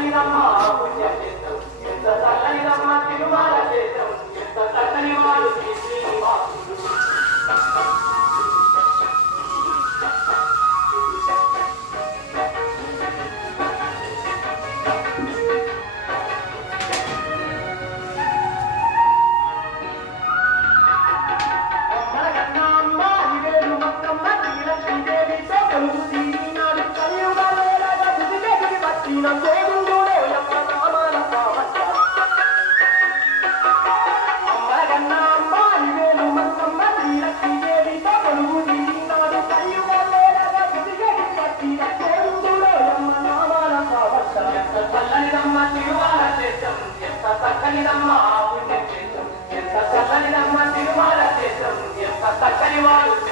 చల్లనిదమ్మా పుణ్యక్షేత్రం ఎంత చల్లనిదమ్మా తిరుమల క్షేత్రం ఎంత చక్కని వాడు శ్రీ శ్రీనివాసుడు చక్కనిదమ్మా పుణ్యక్షేత్రం ఎంత చక్కనిదమ్మా తిరుమల క్షేత్రం ఎంత చక్కని వాడు